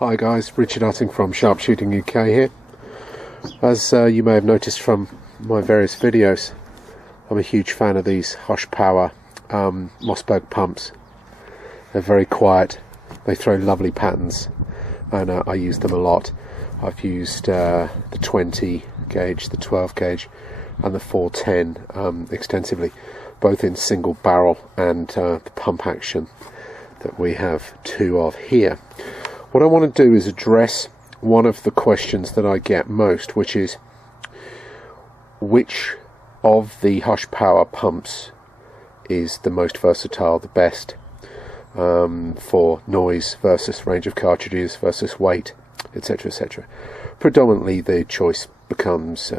Hi guys, Richard Utting from SharpshootingUK here. As you may have noticed from my various videos, I'm a huge fan of these HUSHPOWER Mossberg pumps. They're very quiet, they throw lovely patterns, and I use them a lot. I've used the 20 gauge, the 12 gauge and the 410 extensively, both in single barrel and the pump action that we have two of here. What I want to do is address one of the questions that I get most, which is which of the HUSHPOWER pumps is the most versatile, the best for noise versus range of cartridges versus weight, etc., etc. Predominantly the choice comes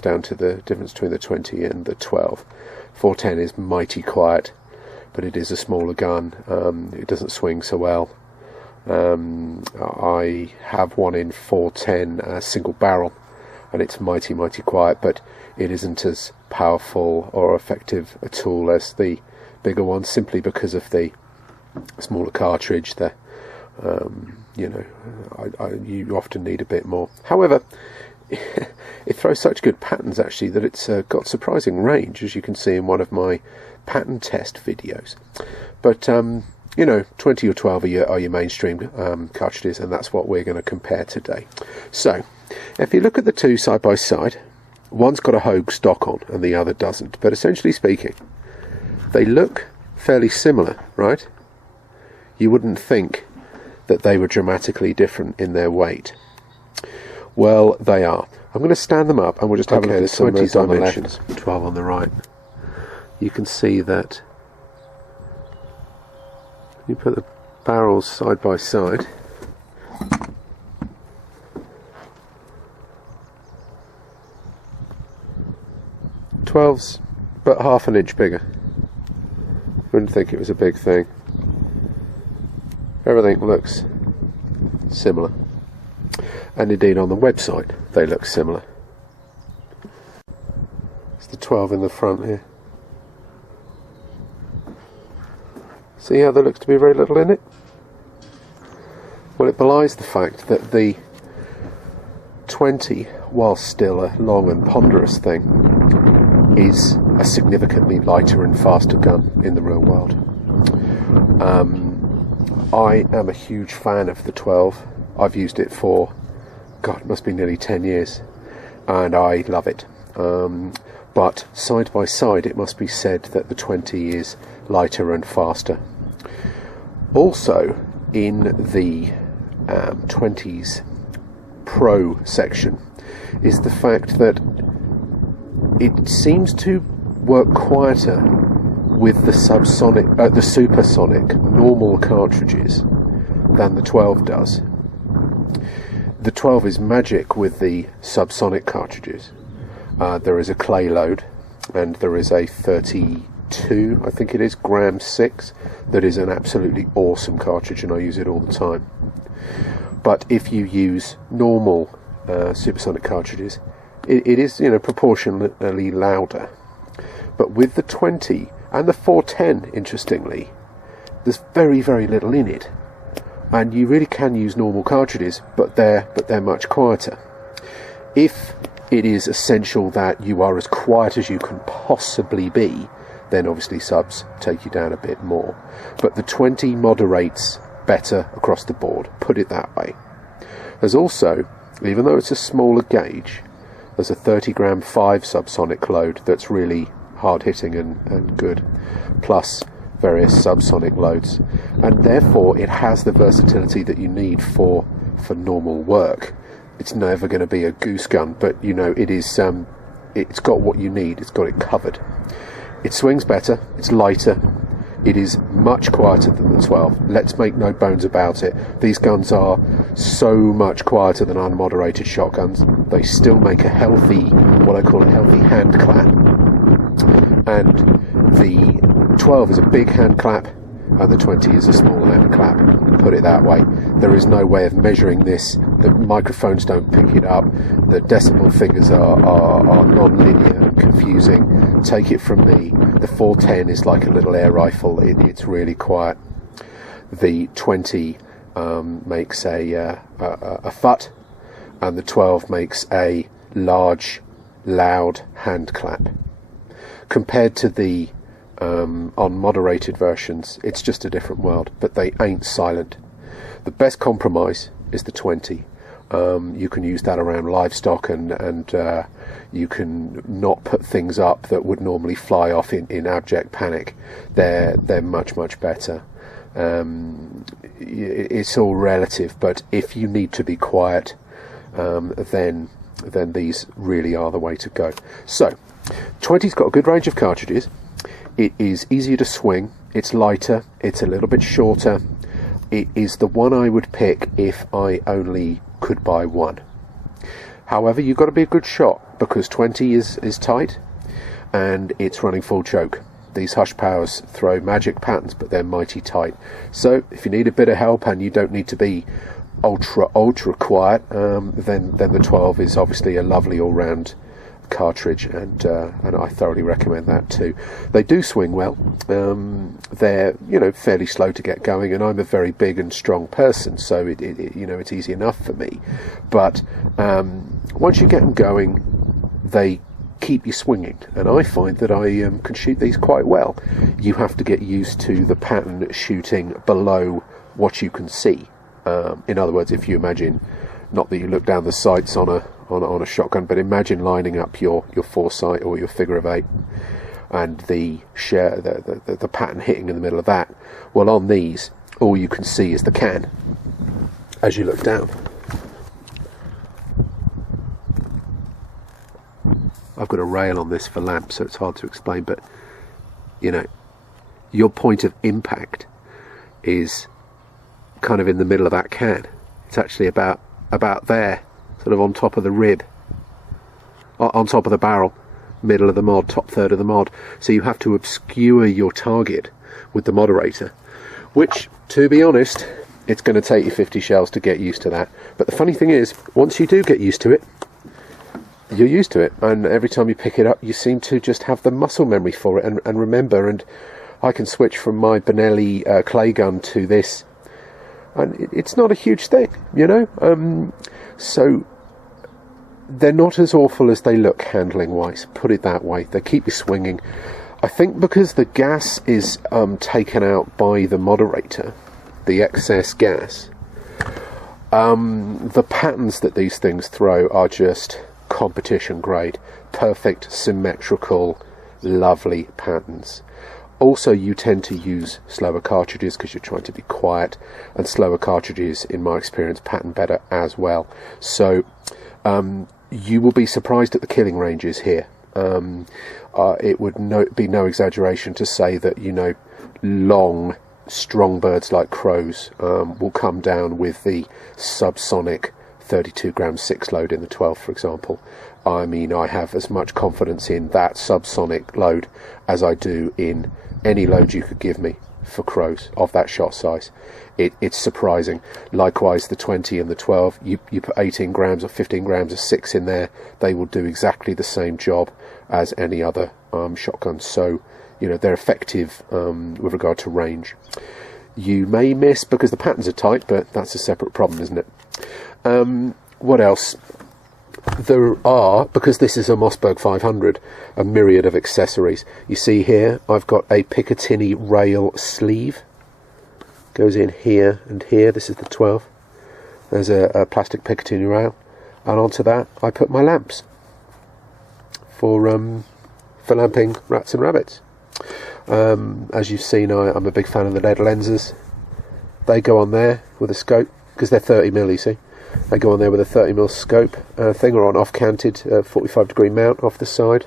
down to the difference between the 20 and the 12. 410 is mighty quiet, but it is a smaller gun. It doesn't swing so well. I have one in 410 single barrel, and it's mighty quiet, but it isn't as powerful or effective a tool as the bigger one, simply because of the smaller cartridge. You often need a bit more. However, it throws such good patterns actually that it's got surprising range, as you can see in one of my pattern test videos. But 20 or 12 are your mainstream cartridges, and that's what we're going to compare today. So, if you look at the two side by side, one's got a Hogue stock on and the other doesn't, but essentially speaking, they look fairly similar, right? You wouldn't think that they were dramatically different in their weight. Well, they are. I'm going to stand them up and we'll just have a look at the 20s on the left, 12 on the right. You can see that you put the barrels side by side, .12's but half an inch bigger. Wouldn't think it was a big thing. Everything looks similar, and indeed on the website they look similar. It's the 12 in the front here. See how there looks to be very little in it? Well, it belies the fact that the 20, whilst still a long and ponderous thing, is a significantly lighter and faster gun in the real world. I am a huge fan of the 12. I've used it for, God, it must be nearly 10 years, and I love it. But side by side, it must be said that the 20 is lighter and faster. Also, in the 20's Pro section is the fact that it seems to work quieter with the supersonic normal cartridges than the 12 does. The 12 is magic with the subsonic cartridges. There is a clay load, and there is a 32, I think it is, gram 6, that is an absolutely awesome cartridge, and I use it all the time. But if you use normal supersonic cartridges, it is proportionally louder. But with the 20 and the 410, interestingly, there's very little in it, and you really can use normal cartridges, but they're much quieter. If it is essential that you are as quiet as you can possibly be, then obviously subs take you down a bit more. But the 20 moderates better across the board, put it that way. There's also, even though it's a smaller gauge, there's a 30 gram 5 subsonic load that's really hard hitting and good, plus various subsonic loads, and therefore it has the versatility that you need for normal work. It's never going to be a goose gun, but it is. It's got what you need. It's got it covered. It swings better. It's lighter. It is much quieter than the 12. Let's make no bones about it. These guns are so much quieter than unmoderated shotguns. They still make a healthy, what I call a healthy hand clap. And the 12 is a big hand clap, and the 20 is a small hand clap, put it that way. There is no way of measuring this. The microphones don't pick it up. The decibel figures are non-linear and confusing. Take it from me, the 410 is like a little air rifle. It's really quiet. The 20 makes a FUT, and the 12 makes a large, loud hand clap. Compared to the unmoderated versions, it's just a different world, but they ain't silent. The best compromise is the 20. You can use that around livestock, and you can not put things up that would normally fly off in abject panic. They're much better. It's all relative, but if you need to be quiet, then these really are the way to go. So 20's got a good range of cartridges. It is easier to swing, it's lighter, it's a little bit shorter. It is the one I would pick if I only could buy one. However, you've got to be a good shot, because 20 is tight and it's running full choke. These HUSHPOWERs throw magic patterns, but they're mighty tight. So if you need a bit of help and you don't need to be ultra quiet, then the 12 is obviously a lovely all-round cartridge, and I thoroughly recommend that too. They do swing well. They're fairly slow to get going, and I'm a very big and strong person, so it's easy enough for me. But once you get them going, they keep you swinging, and I find that I can shoot these quite well. You have to get used to the pattern shooting below what you can see. In other words, if you imagine, not that you look down the sights on a shotgun, but imagine lining up your foresight or your figure of 8, and the pattern hitting in the middle of that. Well, on these, all you can see is the can as you look down. I've got a rail on this for lamp, so it's hard to explain, but your point of impact is kind of in the middle of that can. It's actually about there, sort of on top of the rib, on top of the barrel, middle of the mod, top third of the mod. So you have to obscure your target with the moderator, which, to be honest, it's going to take you 50 shells to get used to that. But the funny thing is, once you do get used to it, you're used to it, and every time you pick it up you seem to just have the muscle memory for it and remember. And I can switch from my Benelli clay gun to this, and it's not a huge thing, so they're not as awful as they look handling wise, put it that way. They keep you swinging. I think because the gas is taken out by the moderator, the excess gas, the patterns that these things throw are just competition grade, perfect, symmetrical, lovely patterns. Also, you tend to use slower cartridges because you're trying to be quiet, and slower cartridges, in my experience, pattern better as well. So you will be surprised at the killing ranges here. It would be no exaggeration to say that long, strong birds like crows will come down with the subsonic 32 gram 6 load in the 12, for example. I mean, I have as much confidence in that subsonic load as I do in any load you could give me for crows of that shot size. It's surprising. Likewise, the 20 and the 12, you put 18 grams or 15 grams of 6 in there, they will do exactly the same job as any other shotgun. So they're effective with regard to range. You may miss because the patterns are tight, but that's a separate problem, isn't it? What else? There are, because this is a Mossberg 500, a myriad of accessories. You see here, I've got a Picatinny rail sleeve. Goes in here and here. This is the 12. There's a plastic Picatinny rail, and onto that I put my lamps for lamping rats and rabbits. As you've seen, I'm a big fan of the LED lenses. They go on there with a scope, because they're 30mm, you see. They go on there with a 30mm scope thing, or an off-canted 45 degree mount off the side,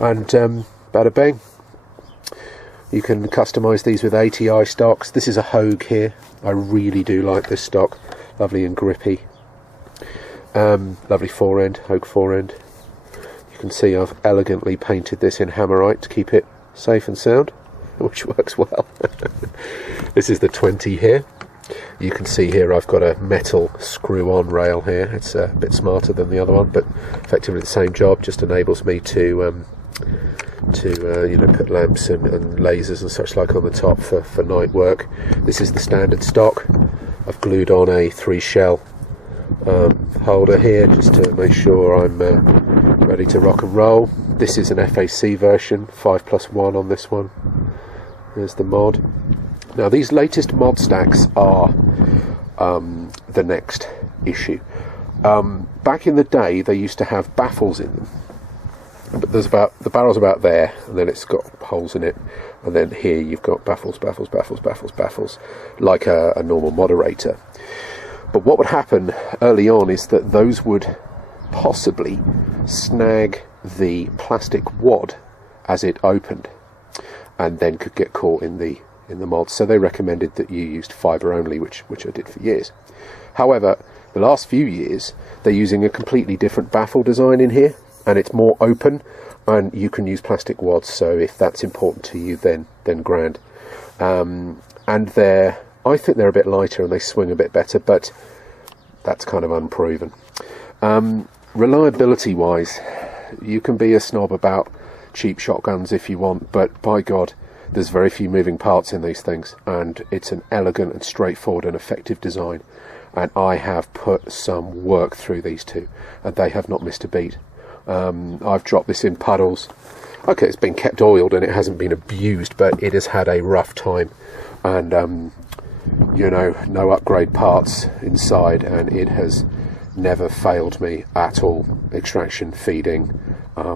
and bada bang. You can customise these with ATI stocks. This is a Hogue here. I really do like this stock. Lovely and grippy. Lovely forend, Hogue forend. You can see I've elegantly painted this in Hammerite to keep it safe and sound, which works well. This is the 20 here. You can see here I've got a metal screw-on rail here. It's a bit smarter than the other one, but effectively the same job. Just enables me to put lamps and lasers and such like on the top for night work. This is the standard stock. I've glued on a 3-shell holder here just to make sure I'm ready to rock and roll. This is an FAC version, 5+1 on this one. There's the mod. Now these latest mod stacks are the next issue. Back in the day they used to have baffles in them, but the barrel's about there, and then it's got holes in it, and then here you've got baffles, like a normal moderator. But what would happen early on is that those would possibly snag the plastic wad as it opened, and then could get caught in the mod. So they recommended that you used fibre only, which I did for years. However, the last few years they're using a completely different baffle design in here, and it's more open, and you can use plastic wads. So if that's important to you, then grand. And I think they're a bit lighter and they swing a bit better, but that's kind of unproven. Reliability wise, you can be a snob about cheap shotguns if you want, but by God, there's very few moving parts in these things, and it's an elegant and straightforward and effective design. And I have put some work through these two, and they have not missed a beat. I've dropped this in puddles. Okay, it's been kept oiled and it hasn't been abused, but it has had a rough time, and you know, no upgrade parts inside, and it has never failed me at all. Extraction, feeding,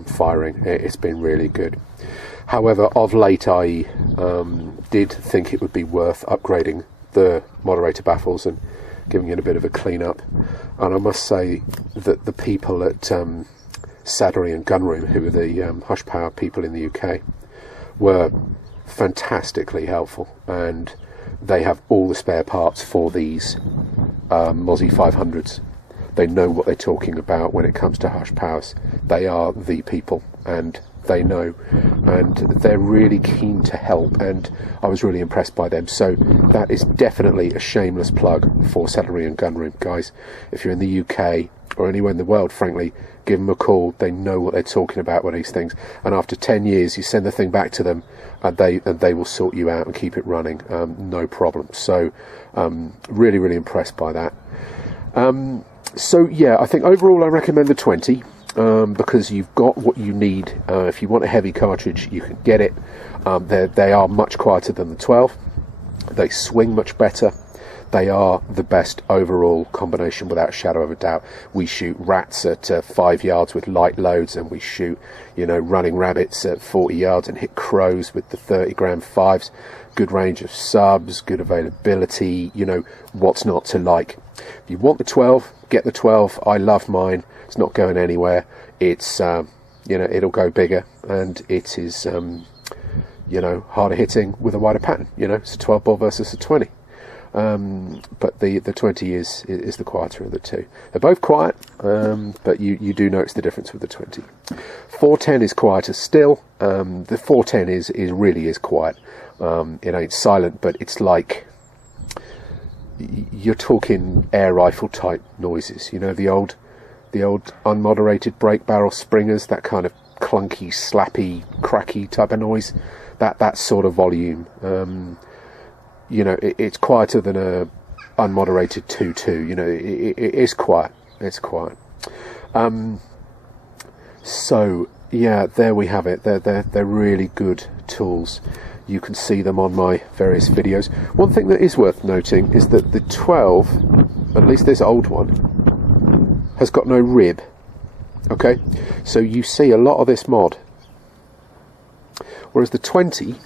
firing, it's been really good. However, of late I did think it would be worth upgrading the moderator baffles and giving it a bit of a clean up, and I must say that the people at Saddlery&Gunroom, who are the HUSHPOWER people in the UK, were fantastically helpful, and they have all the spare parts for these Mozzie 500s. They know what they're talking about when it comes to HUSHPOWERs. They are the people, and they know, and they're really keen to help, and I was really impressed by them. So that is definitely a shameless plug for Saddlery&Gunroom, guys. If you're in the UK or anywhere in the world, frankly, give them a call. They know what they're talking about with these things, and after 10 years you send the thing back to them, and they will sort you out and keep it running, no problem. So really impressed by that. So yeah, I think overall I recommend the 20, because you've got what you need. If you want a heavy cartridge, you can get it. They are much quieter than the 12. They swing much better. They are the best overall combination, without a shadow of a doubt. We shoot rats at 5 yards with light loads, and we shoot, you know, running rabbits at 40 yards and hit crows with the 30-gram 5s. Good range of subs, good availability, you know, what's not to like. If you want the 12, get the 12. I love mine. It's not going anywhere. It's, you know, it'll go bigger, and it is, you know, harder hitting with a wider pattern. You know, it's a 12 ball versus a 20. But the 20 is the quieter of the two. They're both quiet, but you do notice the difference with the 20. 410 is quieter still. The 410 is really quiet. It ain't silent, but it's like you're talking air rifle type noises. You know, the old unmoderated break barrel springers, that kind of clunky, slappy, cracky type of noise. That sort of volume. You know, it's quieter than a unmoderated 2.2. You know, it is quiet. It's quiet. So yeah, there we have it. They're really good tools. You can see them on my various videos. One thing that is worth noting is that the 12, at least this old one, has got no rib. Okay, so you see a lot of this mod, whereas the 20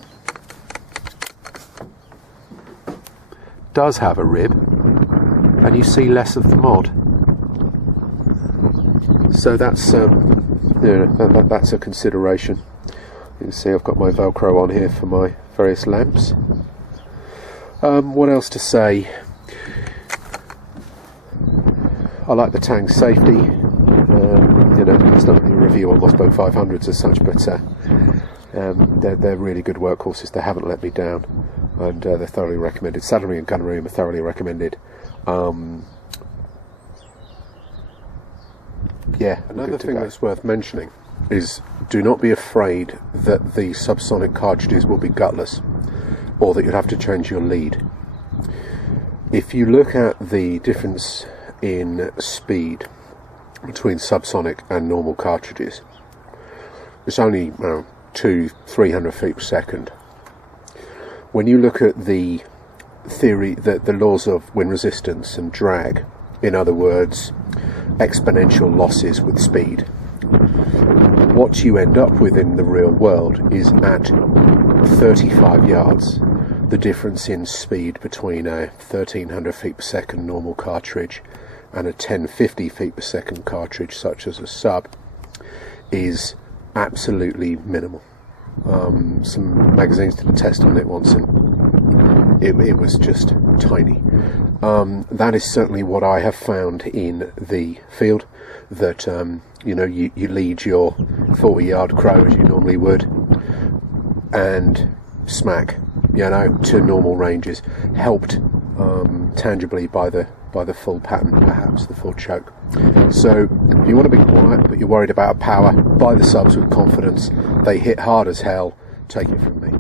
does have a rib, and you see less of the mod. So that's that's a consideration. You can see I've got my Velcro on here for my various lamps. What else to say? I like the Tang safety. You know, it's not a review on Mossberg 500s as such, but they're really good workhorses. They haven't let me down, and they're thoroughly recommended. Saddlery&Gunroom are thoroughly recommended. Yeah, another thing that's worth mentioning is do not be afraid that the subsonic cartridges will be gutless, or that you'll have to change your lead. If you look at the difference in speed between subsonic and normal cartridges, it's only 200-300 feet per second. When you look at the theory, the laws of wind resistance and drag, in other words, exponential losses with speed, what you end up with in the real world is at 35 yards, the difference in speed between a 1300 feet per second normal cartridge and a 1050 feet per second cartridge such as a sub is absolutely minimal. Some magazines did a test on it once and it was just tiny. That is certainly what I have found in the field, that you lead your 40-yard crow as you normally would and smack to normal ranges, helped tangibly by the full pattern, perhaps the full choke. So if you want to be quiet but you're worried about power, buy the subs with confidence. They hit hard as hell. Take it from me.